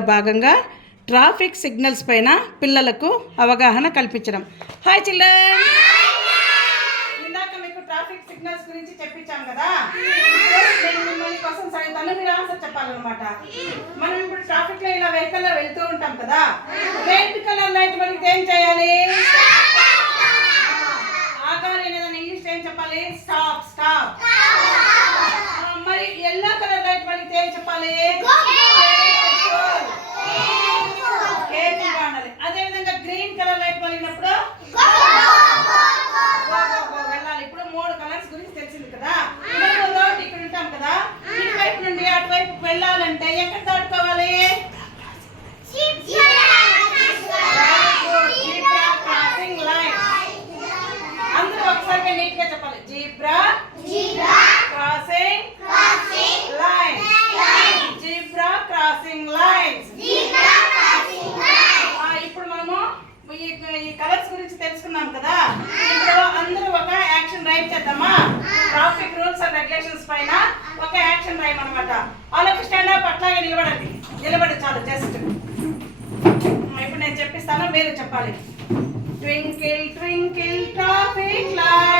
భాగంగా traffic signals పైన పిల్లలకు అవగాహన కల్పించడం. హాయ్ చిల్డ్రన్, ఇందాక మీకు ట్రాఫిక్ సిగ్నల్స్ గురించి చెప్పించాను కదా. నేను మిమ్మల్ని క్వశ్చన్స్ అడుగుతాను, మీరు ఆన్సర్ చెప్పాలన్నమాట. మనం ఇప్పుడు ట్రాఫిక్ లో ఇలా వెహికల్ లో వెళ్తూ ఉంటాం కదా. రెడ్ కలర్ లైట్ వెలిగితే ఏం చేయాలి? ఆగాలి అనేదాన్ని ఇంగ్లీష్ ఏం చెప్పాలి? Stop stop. మరి ఎల్లో కలర్ లైట్ వెలిగితే ఏం చెప్పాలి? అదే విధంగా గ్రీన్ కలర్ లైట్ వెలిగినప్పుడు వెళ్ళాలి. ఇప్పుడు 3 కలర్స్ గురించి తెలిసింది కదా. ఇక్కడ ఉంటాం కదా, ఇటువైపు నుండి అటువైపు వెళ్ళాలంటే ఎక్కడ దాటుకోవాలి? అందరూ ఒకసారి నీట్ గా చెప్పాలి. Zebra crossing lines. Zebra crossing lines. ఇప్పుడు మనము ఈ కలర్స్ గురించి తెలుసుకున్నాం కదా. ఇప్పుడు అందరూ ఒక యాక్షన్ రైమ్ చేద్దామా? ట్రాఫిక్ రూల్స్ అండ్ రెగ్యులేషన్స్ పైన ఒక యాక్షన్ రైమ్ అన్నమాట. వాళ్ళకి స్టాండ్ అప్, అట్లాగే నిలబడి చాలు. జస్ట్ ఇప్పుడు నేను చెప్పిస్తాను, మీరు చెప్పాలి. Twinkle twinkle traffic light.